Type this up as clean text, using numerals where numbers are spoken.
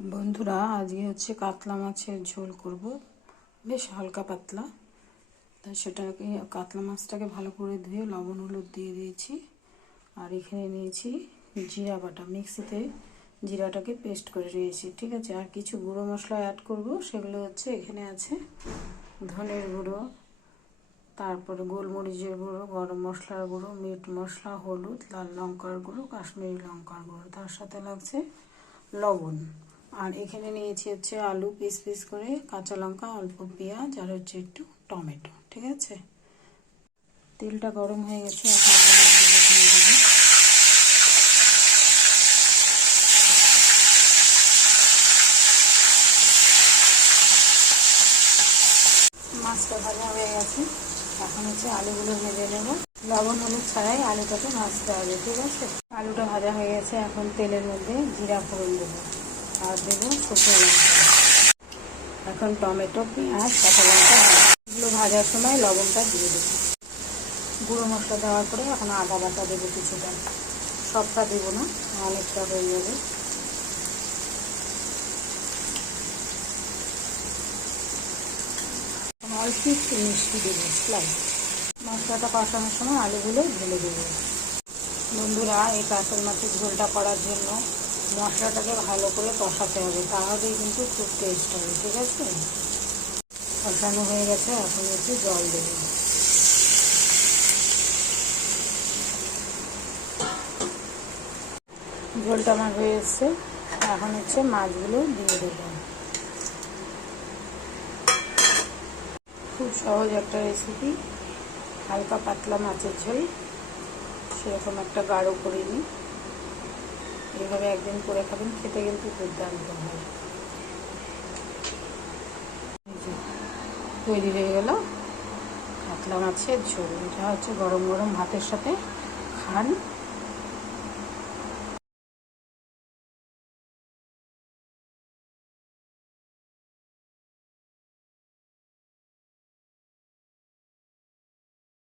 বন্ধুরা, আজকে হচ্ছে কাতলা মাছের ঝোল করব, বেশ হালকা পাতলা। তাই সেটাকে কাতলা মাছটাকে ভালো করে ধুয়ে লবণ হলুদ দিয়ে দিয়েছি। আর এখানে নিয়েছি জিরা বাটা, মিক্সিতে জিরাটাকে পেস্ট করে নিয়েছি, ঠিক আছে। আর কিছু গুঁড়ো মশলা অ্যাড করব, সেগুলো হচ্ছে এখানে আছে ধনের গুঁড়ো, তারপরে গোলমরিচের গুঁড়ো, গরম মশলার গুঁড়ো, মিট মশলা, হলুদ, লাল লঙ্কার গুঁড়ো, কাশ্মীরি লঙ্কার গুঁড়ো, তার সাথে লাগছে লবণ। আর এখানে নিয়েছি হচ্ছে আলু পিস পিস করে, কাঁচা লঙ্কা, অল্প পেঁয়াজ, আর হচ্ছে একটু টমেটো, ঠিক আছে। তেলটা গরম হয়ে গেছে, এখন মাছটা ভাজা হয়ে গেছে। এখন হচ্ছে আলুগুলো ভেজে নেব, লবণ হলুদ ছাড়াই আলুটাকে ভাজতে হবে, ঠিক আছে। আলুটা ভাজা হয়ে গেছে, এখন তেলের মধ্যে জিরা ফোড়ন দেবো আর দেবো শুকনো লঙ্কা। এখন টমেটো, পেঁয়াজ, কাঁচা লঙ্কা এগুলো ভাজার সময় লবণটা দিয়ে দেবো। গুঁড়ো মশলা দেওয়ার পরে এখন আদা বাটা দেবো কিছুটা, সবটা দেবো না, অনেকটা হয়ে যাবে। অল্প একটু মিষ্টি দেবো স্লাইস। মশলাটা কষানোর সময় আলুগুলো ঢেলে দেবো। বন্ধুরা, এই কাতল মাছের ঝোলটা করার জন্য মশলাটাকে ভালো করে কষাতে হবে, তাহলেই কিন্তু খুব টেস্ট হবে, ঠিক আছে। কষানো হয়ে গেছে, এখন একটু জল দেবো। ঝোলটা আমার হয়ে এসছে, এখন হচ্ছে মাছগুলো দিয়ে দেবো। খুব সহজ একটা রেসিপি, হালকা পাতলা মাছের ঝোল, সেরকম একটা গাঢ় করিনি। এইভাবে একদিন করে খাবেন, খেতে কিন্তু দুর্দান্ত হয়। তৈরি হয়ে গেল কাতলা মাছের ঝোল। এটা হচ্ছে গরম গরম ভাতের সাথে খান,